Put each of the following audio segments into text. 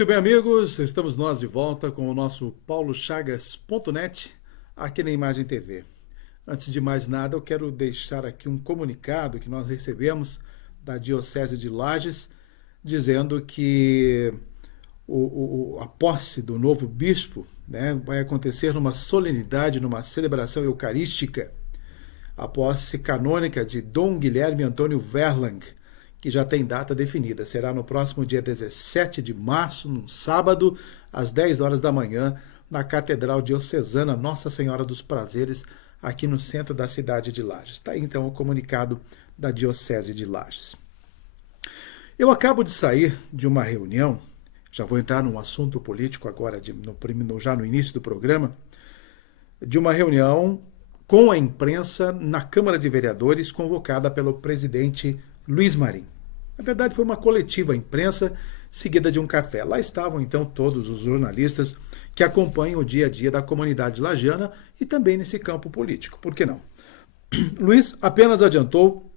Muito bem, amigos, estamos nós de volta com o nosso paulochagas.net aqui na Imagem TV. Antes de mais nada, eu quero deixar aqui um comunicado que nós recebemos da Diocese de Lages, dizendo que a posse do novo bispo, né, vai acontecer numa solenidade, numa celebração eucarística, a posse canônica de Dom Guilherme Antônio Verlang, que já tem data definida. Será no próximo dia 17 de março, num sábado, às 10 horas da manhã, na Catedral Diocesana Nossa Senhora dos Prazeres, aqui no centro da cidade de Lages. Está aí, então, o comunicado da Diocese de Lages. Eu acabo de sair de uma reunião, já vou entrar num assunto político agora, já no início do programa, de uma reunião com a imprensa na Câmara de Vereadores, convocada pelo presidente Luiz Marim. Na verdade, foi uma coletiva imprensa seguida de um café. Lá estavam, então, todos os jornalistas que acompanham o dia a dia da comunidade lagiana e também nesse campo político. Por que não? Luiz apenas adiantou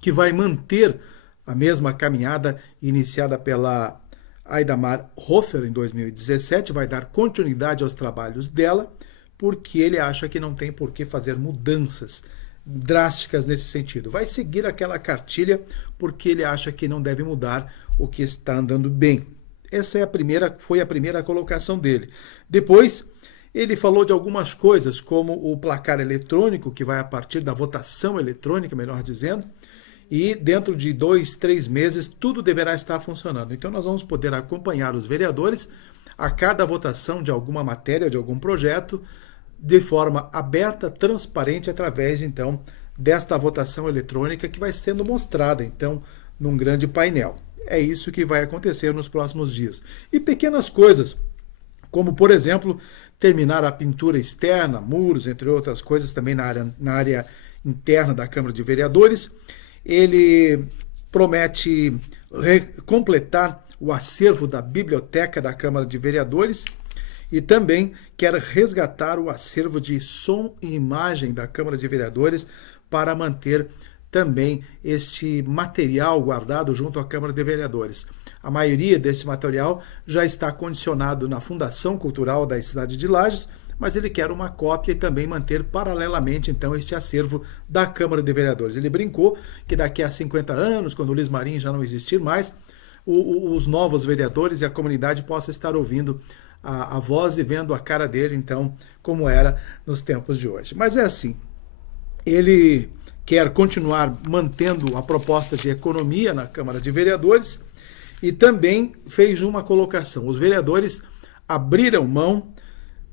que vai manter a mesma caminhada iniciada pela Aidamar Hofer em 2017, vai dar continuidade aos trabalhos dela, porque ele acha que não tem por que fazer mudanças drásticas nesse sentido. Vai seguir aquela cartilha porque ele acha que não deve mudar o que está andando bem. Essa foi a primeira colocação dele. Depois, ele falou de algumas coisas, como o placar eletrônico, que vai a partir da votação eletrônica, melhor dizendo, e dentro de 2, 3 meses tudo deverá estar funcionando. Então nós vamos poder acompanhar os vereadores a cada votação de alguma matéria, de algum projeto, de forma aberta, transparente, através, então, desta votação eletrônica que vai sendo mostrada, então, num grande painel. É isso que vai acontecer nos próximos dias. E pequenas coisas, como, por exemplo, terminar a pintura externa, muros, entre outras coisas, também na área interna da Câmara de Vereadores. Ele promete completar o acervo da biblioteca da Câmara de Vereadores e também quer resgatar o acervo de som e imagem da Câmara de Vereadores para manter também este material guardado junto à Câmara de Vereadores. A maioria desse material já está condicionado na Fundação Cultural da cidade de Lages, mas ele quer uma cópia e também manter paralelamente, então, este acervo da Câmara de Vereadores. Ele brincou que daqui a 50 anos, quando o Luiz Marim já não existir mais, os novos vereadores e a comunidade possam estar ouvindo a voz e vendo a cara dele, então, como era nos tempos de hoje. Mas é assim, ele quer continuar mantendo a proposta de economia na Câmara de Vereadores e também fez uma colocação. Os vereadores abriram mão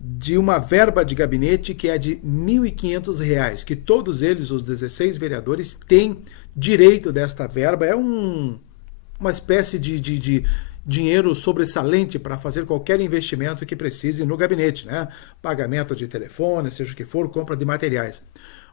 de uma verba de gabinete que é de R$ 1.500, que todos eles, os 16 vereadores, têm direito desta verba. É uma espécie de dinheiro sobressalente para fazer qualquer investimento que precise no gabinete, né? Pagamento de telefone, seja o que for, compra de materiais.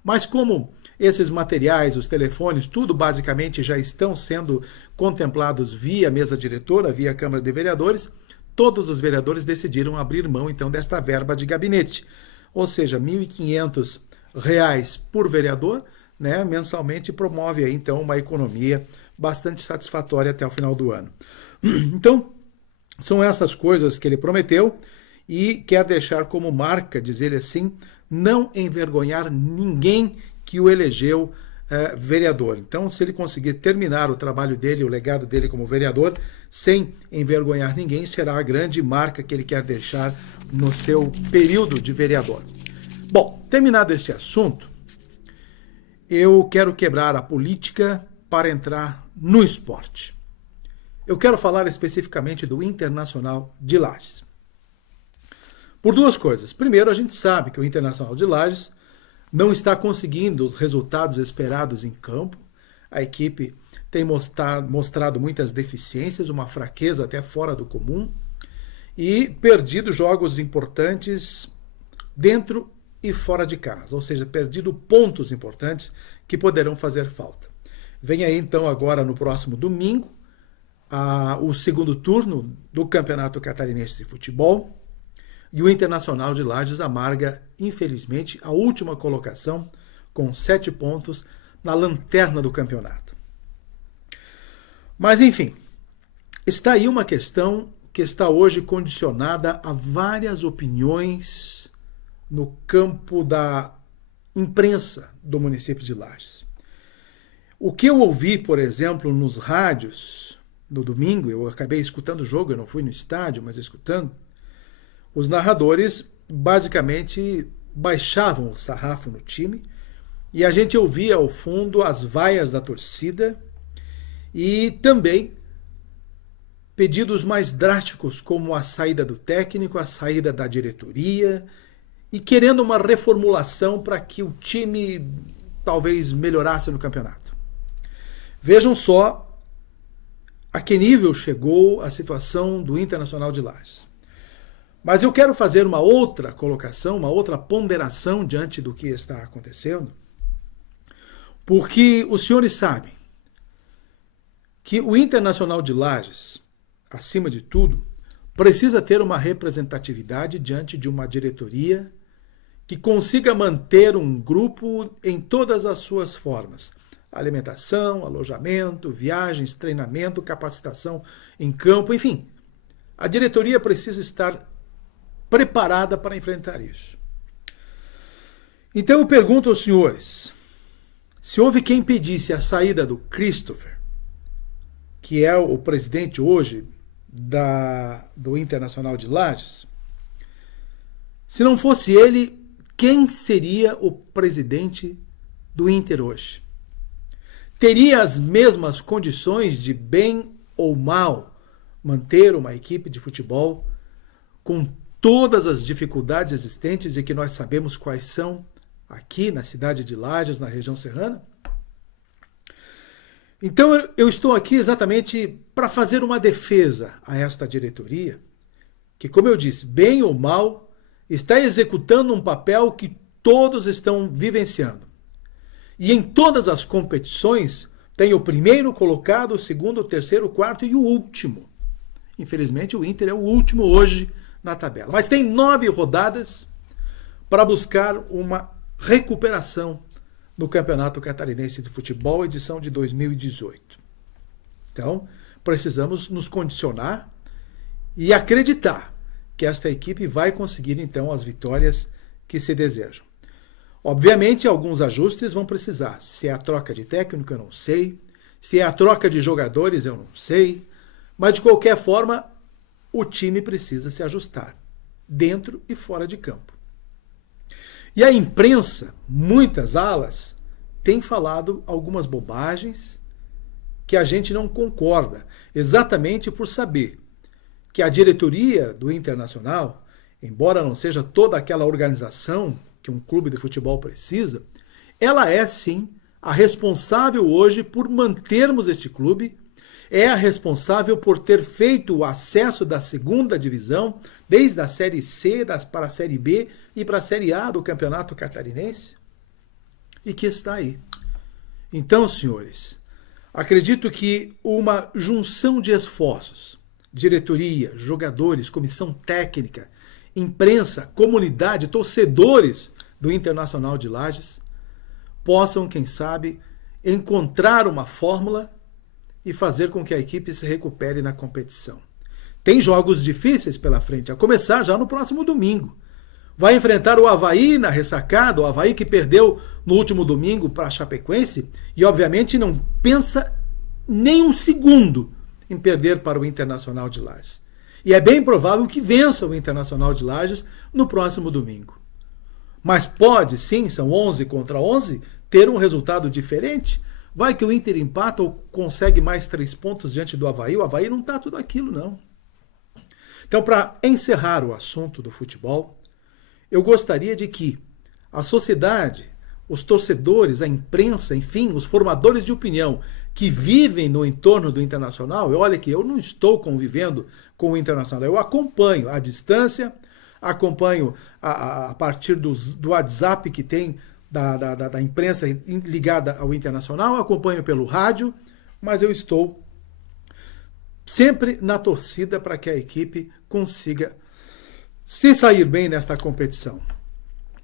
Mas como esses materiais, os telefones, tudo basicamente já estão sendo contemplados via mesa diretora, via Câmara de Vereadores, todos os vereadores decidiram abrir mão, então, desta verba de gabinete. Ou seja, R$ 1.500 por vereador, né, mensalmente, promove aí, então, uma economia bastante satisfatória até o final do ano. Então, são essas coisas que ele prometeu e quer deixar como marca, diz ele assim, não envergonhar ninguém que o elegeu vereador. Então, se ele conseguir terminar o trabalho dele, o legado dele como vereador, sem envergonhar ninguém, será a grande marca que ele quer deixar no seu período de vereador. Bom, terminado este assunto, eu quero quebrar a política para entrar no esporte. Eu quero falar especificamente do Internacional de Lages. Por duas coisas. Primeiro, a gente sabe que o Internacional de Lages não está conseguindo os resultados esperados em campo. A equipe tem mostrado muitas deficiências, uma fraqueza até fora do comum, e perdido jogos importantes dentro e fora de casa, ou seja, perdido pontos importantes que poderão fazer falta. Vem aí, então, agora no próximo domingo, o segundo turno do Campeonato Catarinense de Futebol, e o Internacional de Lages amarga, infelizmente, a última colocação com 7 pontos na lanterna do campeonato. Mas, enfim, está aí uma questão que está hoje condicionada a várias opiniões no campo da imprensa do município de Lages. O que eu ouvi, por exemplo, nos rádios no domingo, eu acabei escutando o jogo, eu não fui no estádio, mas escutando, os narradores basicamente baixavam o sarrafo no time e a gente ouvia ao fundo as vaias da torcida e também pedidos mais drásticos, como a saída do técnico, a saída da diretoria e querendo uma reformulação para que o time talvez melhorasse no campeonato. Vejam só a que nível chegou a situação do Internacional de Lages. Mas eu quero fazer uma outra colocação, uma outra ponderação diante do que está acontecendo, porque os senhores sabem que o Internacional de Lages, acima de tudo, precisa ter uma representatividade diante de uma diretoria que consiga manter um grupo em todas as suas formas. Alimentação, alojamento, viagens, treinamento, capacitação em campo, enfim. A diretoria precisa estar preparada para enfrentar isso. Então eu pergunto aos senhores, se houve quem pedisse a saída do Christopher, que é o presidente hoje do Internacional de Lages, se não fosse ele, quem seria o presidente do Inter hoje? Teria as mesmas condições de bem ou mal manter uma equipe de futebol com todas as dificuldades existentes e que nós sabemos quais são aqui na cidade de Lages, na região serrana? Então eu estou aqui exatamente para fazer uma defesa a esta diretoria, que, como eu disse, bem ou mal, está executando um papel que todos estão vivenciando. E em todas as competições tem o primeiro colocado, o segundo, o terceiro, o quarto e o último. Infelizmente o Inter é o último hoje na tabela. Mas tem 9 rodadas para buscar uma recuperação no Campeonato Catarinense de Futebol, edição de 2018. Então, precisamos nos condicionar e acreditar que esta equipe vai conseguir, então, as vitórias que se desejam. Obviamente, alguns ajustes vão precisar. Se é a troca de técnico, eu não sei. Se é a troca de jogadores, eu não sei. Mas, de qualquer forma, o time precisa se ajustar, dentro e fora de campo. E a imprensa, muitas alas, tem falado algumas bobagens que a gente não concorda, exatamente por saber que a diretoria do Internacional, embora não seja toda aquela organização que um clube de futebol precisa, ela é sim a responsável hoje por mantermos este clube, é a responsável por ter feito o acesso da segunda divisão, desde a Série C para a Série B e para a Série A do Campeonato Catarinense, e que está aí. Então, senhores, acredito que uma junção de esforços, diretoria, jogadores, comissão técnica, imprensa, comunidade, torcedores do Internacional de Lages, possam, quem sabe, encontrar uma fórmula e fazer com que a equipe se recupere na competição. Tem jogos difíceis pela frente, a começar já no próximo domingo. Vai enfrentar o Avaí na ressacada, o Avaí que perdeu no último domingo para a Chapecoense e, obviamente, não pensa nem um segundo em perder para o Internacional de Lages. E é bem provável que vença o Internacional de Lages no próximo domingo. Mas pode, sim, são 11 contra 11, ter um resultado diferente. Vai que o Inter empata ou consegue mais 3 pontos diante do Avaí. O Avaí não está tudo aquilo, não. Então, para encerrar o assunto do futebol, eu gostaria de que a sociedade, os torcedores, a imprensa, enfim, os formadores de opinião que vivem no entorno do Internacional, olha que eu não estou convivendo com o Internacional, eu acompanho à distância, acompanho a partir do WhatsApp que tem da imprensa ligada ao Internacional, acompanho pelo rádio, mas eu estou sempre na torcida para que a equipe consiga se sair bem nesta competição.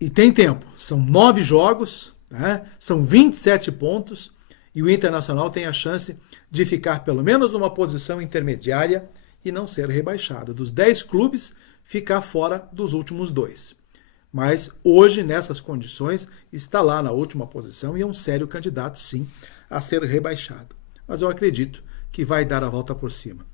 E tem tempo, são 9 jogos, né? São 27 pontos, e o Internacional tem a chance de ficar pelo menos numa posição intermediária e não ser rebaixado. Dos 10 clubes, ficar fora dos últimos 2. Mas hoje, nessas condições, está lá na última posição e é um sério candidato, sim, a ser rebaixado. Mas eu acredito que vai dar a volta por cima.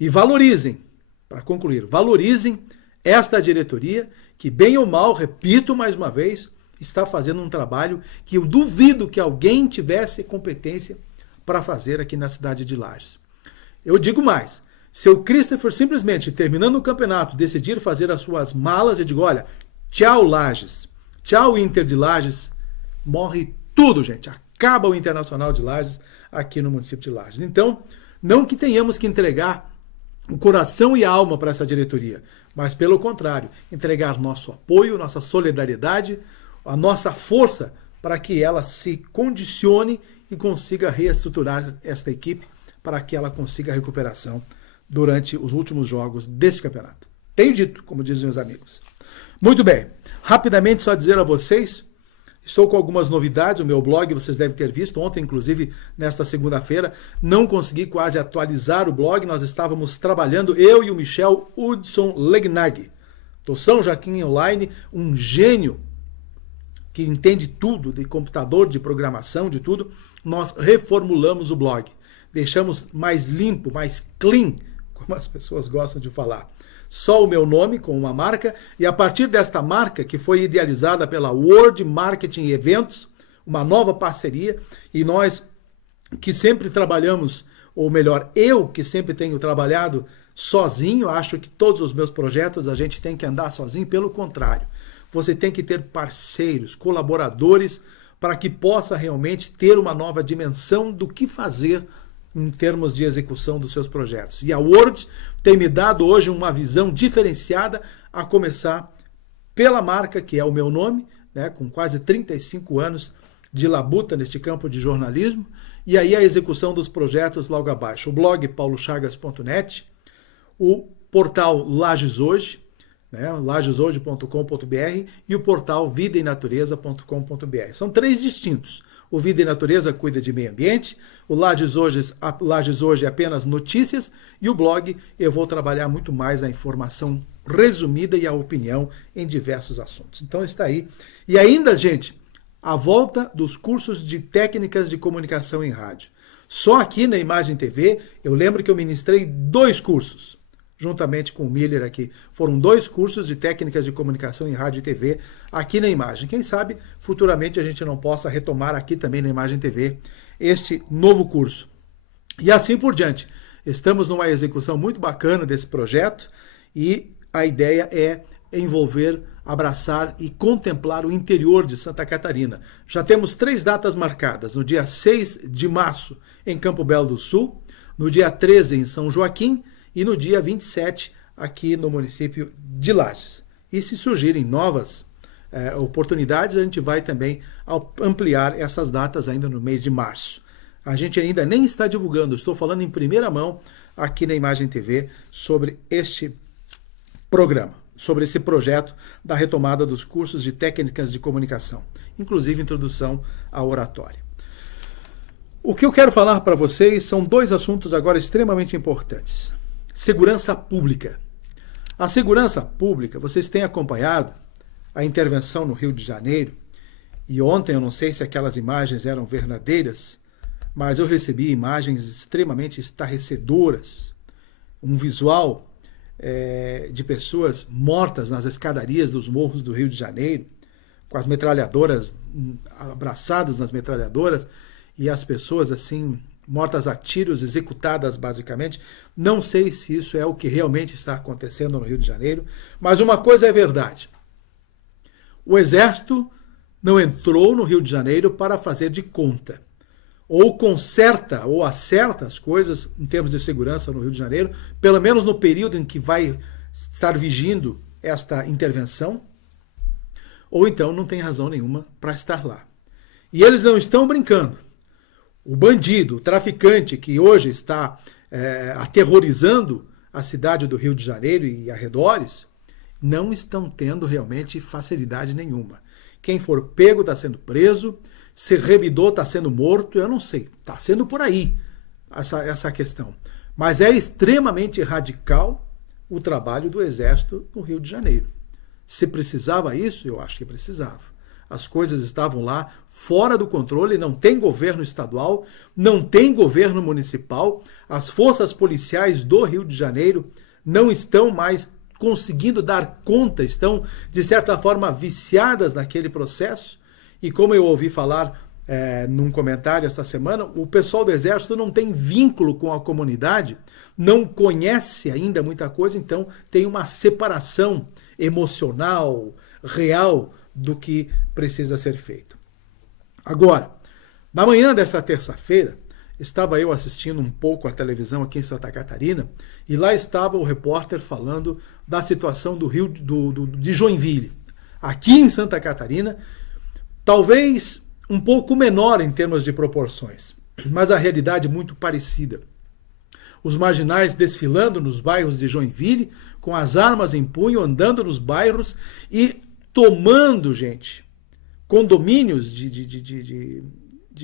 E valorizem, para concluir, valorizem esta diretoria que, bem ou mal, repito mais uma vez, está fazendo um trabalho que eu duvido que alguém tivesse competência para fazer aqui na cidade de Lages. Eu digo mais, se o Christopher simplesmente, terminando o campeonato, decidir fazer as suas malas e digo, olha, tchau Lages, tchau Inter de Lages, morre tudo, gente. Acaba o Internacional de Lages aqui no município de Lages. Então, não que tenhamos que entregar o coração e a alma para essa diretoria, mas pelo contrário, entregar nosso apoio, nossa solidariedade, a nossa força para que ela se condicione e consiga reestruturar esta equipe para que ela consiga a recuperação durante os últimos jogos deste campeonato. Tenho dito, como dizem os amigos. Muito bem, rapidamente só dizer a vocês, estou com algumas novidades, o meu blog vocês devem ter visto, ontem inclusive, nesta segunda-feira, não consegui quase atualizar o blog, nós estávamos trabalhando, eu e o Michel Hudson Legnag, do São Joaquim Online, um gênio que entende tudo, de computador, de programação, de tudo, nós reformulamos o blog, deixamos mais limpo, mais clean, como as pessoas gostam de falar. Só o meu nome com uma marca, e a partir desta marca, que foi idealizada pela World Marketing e Eventos, uma nova parceria, e nós que sempre trabalhamos, ou melhor, eu que sempre tenho trabalhado sozinho, acho que todos os meus projetos a gente tem que andar sozinho, pelo contrário. Você tem que ter parceiros, colaboradores, para que possa realmente ter uma nova dimensão do que fazer em termos de execução dos seus projetos. E a Word tem me dado hoje uma visão diferenciada, a começar pela marca, que é o meu nome, né, com quase 35 anos de labuta neste campo de jornalismo, e aí a execução dos projetos logo abaixo. O blog paulochagas.net, o portal Lages Hoje, né, lageshoje.com.br e o portal vidaenatureza.com.br. São 3 distintos. O Vida e Natureza cuida de meio ambiente, o Lages Hoje é apenas notícias, e o blog eu vou trabalhar muito mais a informação resumida e a opinião em diversos assuntos. Então está aí. E ainda, gente, a volta dos cursos de técnicas de comunicação em rádio. Só aqui na Imagem TV, eu lembro que eu ministrei 2 cursos. Juntamente com o Miller aqui. Foram 2 cursos de técnicas de comunicação em rádio e TV aqui na Imagem. Quem sabe, futuramente a gente não possa retomar aqui também na Imagem TV este novo curso. E assim por diante. Estamos numa execução muito bacana desse projeto e a ideia é envolver, abraçar e contemplar o interior de Santa Catarina. Já temos 3 datas marcadas. No dia 6 de março, em Campo Belo do Sul. No dia 13, em São Joaquim. E no dia 27, aqui no município de Lages. E se surgirem novas oportunidades, a gente vai também ampliar essas datas ainda no mês de março. A gente ainda nem está divulgando, estou falando em primeira mão aqui na Imagem TV sobre este programa, sobre esse projeto da retomada dos cursos de técnicas de comunicação, inclusive introdução à oratória. O que eu quero falar para vocês são 2 assuntos agora extremamente importantes. Segurança pública. A segurança pública, vocês têm acompanhado a intervenção no Rio de Janeiro, e ontem eu não sei se aquelas imagens eram verdadeiras, mas eu recebi imagens extremamente estarrecedoras, um visual de pessoas mortas nas escadarias dos morros do Rio de Janeiro, com as metralhadoras, abraçadas nas metralhadoras, e as pessoas assim mortas a tiros, executadas basicamente. Não sei se isso é o que realmente está acontecendo no Rio de Janeiro, mas uma coisa é verdade. O Exército não entrou no Rio de Janeiro para fazer de conta. Ou conserta, ou acerta as coisas em termos de segurança no Rio de Janeiro, pelo menos no período em que vai estar vigindo esta intervenção, ou então não tem razão nenhuma para estar lá. E eles não estão brincando. O bandido, o traficante que hoje está aterrorizando a cidade do Rio de Janeiro e arredores, não estão tendo realmente facilidade nenhuma. Quem for pego está sendo preso, se revidou está sendo morto, eu não sei, está sendo por aí essa questão. Mas é extremamente radical o trabalho do Exército no Rio de Janeiro. Se precisava isso, eu acho que precisava. As coisas estavam lá fora do controle, não tem governo estadual, não tem governo municipal, as forças policiais do Rio de Janeiro não estão mais conseguindo dar conta, estão, de certa forma, viciadas naquele processo. E como eu ouvi falar num comentário esta semana, o pessoal do Exército não tem vínculo com a comunidade, não conhece ainda muita coisa, então tem uma separação emocional, real, do que precisa ser feito. Agora, na manhã desta terça-feira, estava eu assistindo um pouco a televisão aqui em Santa Catarina, e lá estava o repórter falando da situação do Rio de Joinville. Aqui em Santa Catarina, talvez um pouco menor em termos de proporções, mas a realidade muito parecida. Os marginais desfilando nos bairros de Joinville, com as armas em punho, andando nos bairros e tomando, gente, condomínios de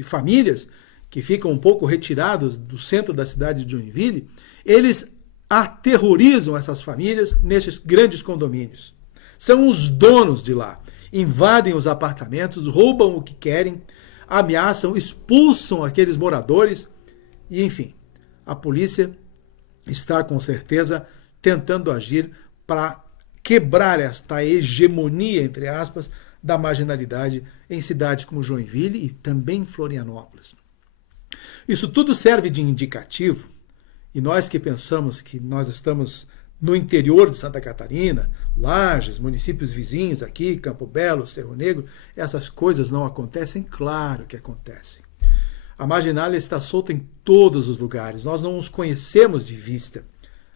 famílias que ficam um pouco retirados do centro da cidade de Joinville. Eles aterrorizam essas famílias nesses grandes condomínios. São os donos de lá. Invadem os apartamentos, roubam o que querem, ameaçam, expulsam aqueles moradores e, enfim, a polícia está com certeza tentando agir para quebrar esta hegemonia, entre aspas, da marginalidade em cidades como Joinville e também Florianópolis. Isso tudo serve de indicativo, e nós que pensamos que nós estamos no interior de Santa Catarina, Lages, municípios vizinhos aqui, Campo Belo, Cerro Negro, essas coisas não acontecem? Claro que acontecem. A marginalia está solta em todos os lugares, nós não os conhecemos de vista.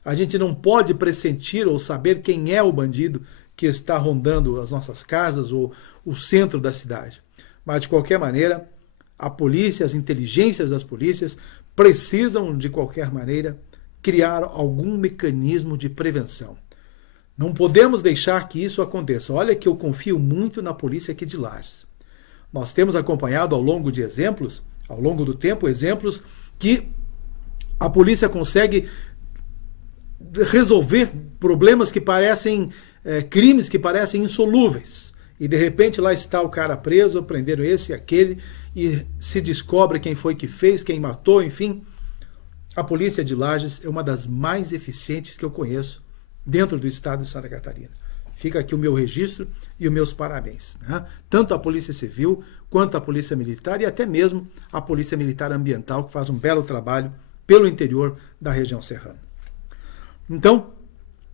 A gente não pode pressentir ou saber quem é o bandido que está rondando as nossas casas ou o centro da cidade. Mas, de qualquer maneira, a polícia, as inteligências das polícias precisam, de qualquer maneira, criar algum mecanismo de prevenção. Não podemos deixar que isso aconteça. Olha que eu confio muito na polícia aqui de Lages. Nós temos acompanhado ao longo do tempo, exemplos que a polícia consegue resolver problemas que parecem, crimes que parecem insolúveis. E de repente lá está o cara preso, prenderam esse e aquele, e se descobre quem foi que fez, quem matou, enfim. A polícia de Lages é uma das mais eficientes que eu conheço dentro do estado de Santa Catarina. Fica aqui o meu registro e os meus parabéns, né? Tanto a Polícia Civil, quanto a Polícia Militar e até mesmo a Polícia Militar Ambiental, que faz um belo trabalho pelo interior da região serrana. Então,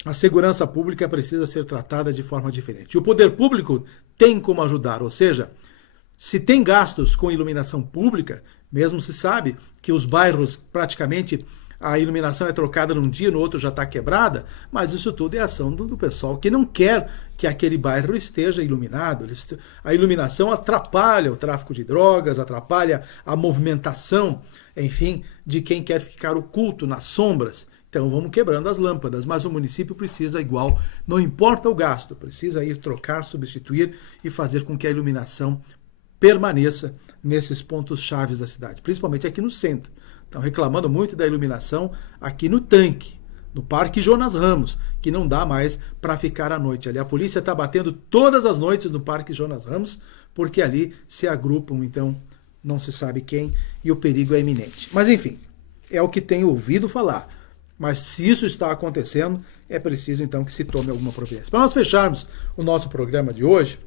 a segurança pública precisa ser tratada de forma diferente. E o poder público tem como ajudar, ou seja, se tem gastos com iluminação pública, mesmo se sabe que os bairros praticamente a iluminação é trocada num dia, no outro já está quebrada, mas isso tudo é ação do pessoal que não quer que aquele bairro esteja iluminado. A iluminação atrapalha o tráfico de drogas, atrapalha a movimentação, enfim, de quem quer ficar oculto nas sombras. Então vamos quebrando as lâmpadas, mas o município precisa igual, não importa o gasto, precisa ir trocar, substituir e fazer com que a iluminação permaneça nesses pontos chaves da cidade, principalmente aqui no centro. Estão reclamando muito da iluminação aqui no tanque, no Parque Jonas Ramos, que não dá mais para ficar à noite. Ali a polícia está batendo todas as noites no Parque Jonas Ramos, porque ali se agrupam, então não se sabe quem, e o perigo é iminente. Mas enfim, é o que tenho ouvido falar. Mas se isso está acontecendo, é preciso então que se tome alguma providência. Para nós fecharmos o nosso programa de hoje,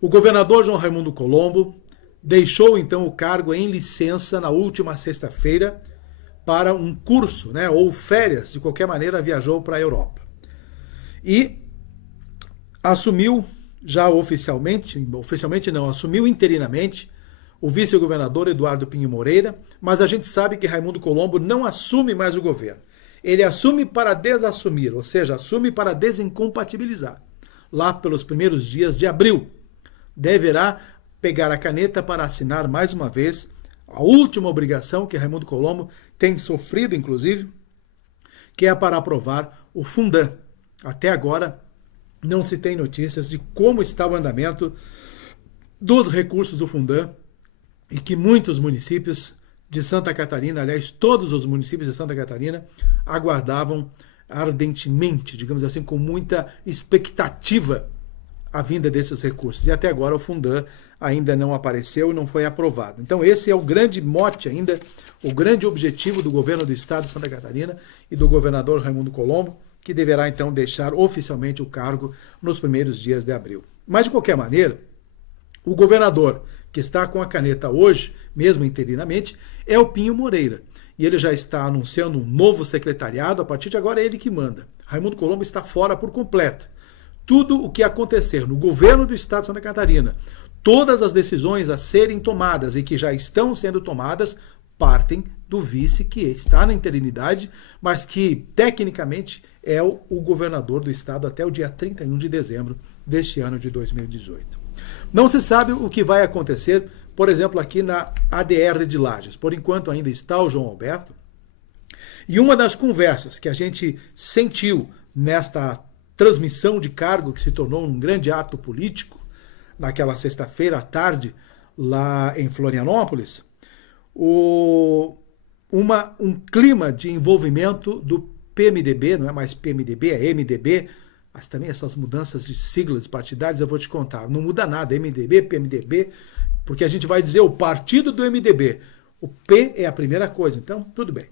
o governador João Raimundo Colombo deixou então o cargo em licença na última sexta-feira para um curso, né, ou férias, de qualquer maneira viajou para a Europa. E assumiu já oficialmente não, assumiu interinamente o vice-governador Eduardo Pinho Moreira, mas a gente sabe que Raimundo Colombo não assume mais o governo. Ele assume para desassumir, ou seja, assume para desincompatibilizar. Lá pelos primeiros dias de abril, deverá pegar a caneta para assinar mais uma vez a última obrigação que Raimundo Colombo tem sofrido, inclusive, que é para aprovar o Fundam. Até agora, não se tem notícias de como está o andamento dos recursos do Fundam e que muitos municípios de Santa Catarina, aliás, todos os municípios de Santa Catarina aguardavam ardentemente, digamos assim, com muita expectativa a vinda desses recursos. E até agora o Fundan ainda não apareceu e não foi aprovado. Então esse é o grande mote ainda, o grande objetivo do governo do estado de Santa Catarina e do governador Raimundo Colombo, que deverá então deixar oficialmente o cargo nos primeiros dias de abril. Mas de qualquer maneira, o governador que está com a caneta hoje, mesmo interinamente, é o Pinho Moreira. E ele já está anunciando um novo secretariado, a partir de agora é ele que manda. Raimundo Colombo está fora por completo. Tudo o que acontecer no governo do estado de Santa Catarina, todas as decisões a serem tomadas e que já estão sendo tomadas, partem do vice que está na interinidade, mas que tecnicamente é o governador do estado até o dia 31 de dezembro deste ano de 2018. Não se sabe o que vai acontecer, por exemplo, aqui na ADR de Lages. Por enquanto ainda está o João Alberto. E uma das conversas que a gente sentiu nesta transmissão de cargo que se tornou um grande ato político, naquela sexta-feira à tarde, lá em Florianópolis, um clima de envolvimento do PMDB, não é mais PMDB, é MDB, mas também essas mudanças de siglas partidárias, eu vou te contar, não muda nada, MDB, PMDB, porque a gente vai dizer o partido do MDB, o P é a primeira coisa, então tudo bem.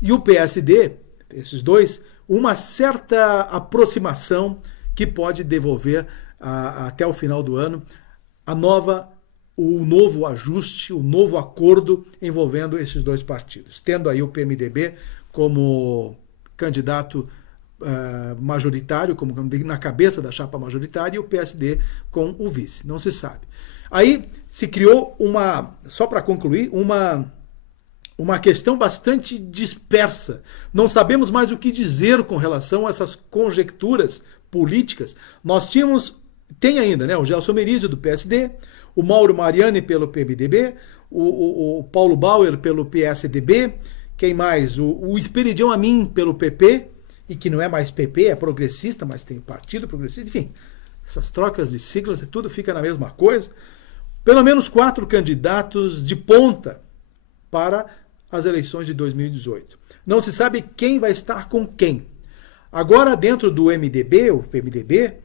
E o PSD, esses dois, uma certa aproximação que pode devolver até o final do ano o novo ajuste, o novo acordo envolvendo esses dois partidos, tendo aí o PMDB como candidato majoritário, como na cabeça da chapa majoritária, e o PSD com o vice, não se sabe. Aí se criou só para concluir, uma questão bastante dispersa. Não sabemos mais o que dizer com relação a essas conjecturas políticas. Tem ainda, né, o Gelson Merizio do PSD, o Mauro Mariani pelo PMDB, o Paulo Bauer pelo PSDB, quem mais? O Esperidião Amin pelo PP, e que não é mais PP, é progressista, mas tem o Partido Progressista, enfim, essas trocas de siglas, tudo fica na mesma coisa. Pelo menos 4 candidatos de ponta para as eleições de 2018. Não se sabe quem vai estar com quem. Agora, dentro do MDB, o PMDB,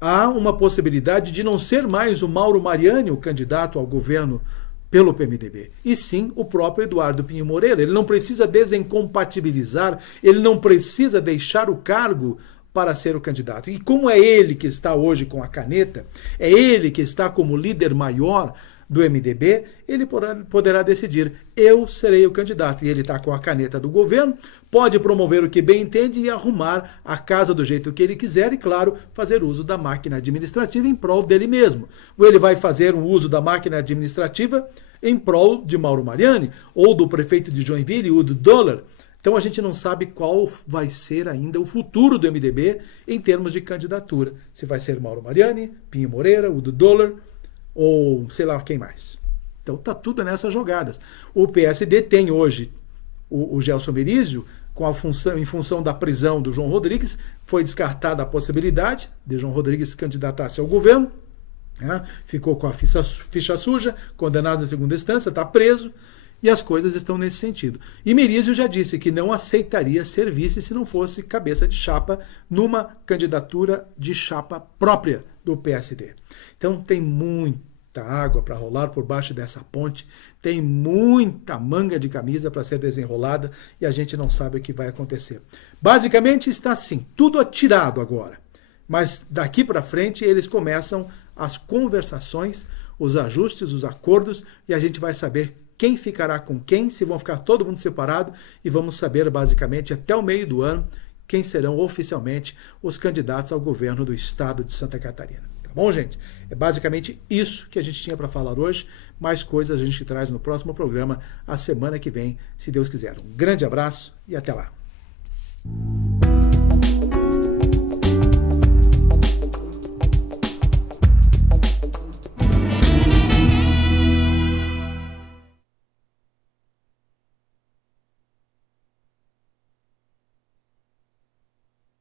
há uma possibilidade de não ser mais o Mauro Mariani o candidato ao governo pelo PMDB, e sim o próprio Eduardo Pinho Moreira. Ele não precisa desincompatibilizar, ele não precisa deixar o cargo para ser o candidato. E como é ele que está hoje com a caneta, é ele que está como líder maior do MDB, ele poderá decidir, eu serei o candidato. E ele está com a caneta do governo, pode promover o que bem entende e arrumar a casa do jeito que ele quiser e, claro, fazer uso da máquina administrativa em prol dele mesmo. Ou ele vai fazer um uso da máquina administrativa em prol de Mauro Mariani, ou do prefeito de Joinville, Udo Doller. Então a gente não sabe qual vai ser ainda o futuro do MDB em termos de candidatura. Se vai ser Mauro Mariani, Pinho Moreira, Udo Doller, ou sei lá quem mais. Então tá tudo nessas jogadas. O PSD tem hoje o Gelson Merizio, em função da prisão do João Rodrigues, foi descartada a possibilidade de João Rodrigues se candidatar-se ao governo, né? Ficou com a ficha suja, condenado em segunda instância, está preso, e as coisas estão nesse sentido. E Merizio já disse que não aceitaria ser vice se não fosse cabeça de chapa numa candidatura de chapa própria do PSD. Então tem muita água para rolar por baixo dessa ponte, tem muita manga de camisa para ser desenrolada e a gente não sabe o que vai acontecer. Basicamente está assim, tudo atirado agora. Mas daqui para frente eles começam as conversações, os ajustes, os acordos, e a gente vai saber quem ficará com quem, se vão ficar todo mundo separado, e vamos saber basicamente até o meio do ano quem serão oficialmente os candidatos ao governo do estado de Santa Catarina. Tá bom, gente? É basicamente isso que a gente tinha para falar hoje. Mais coisas a gente traz no próximo programa, a semana que vem, se Deus quiser. Um grande abraço e até lá.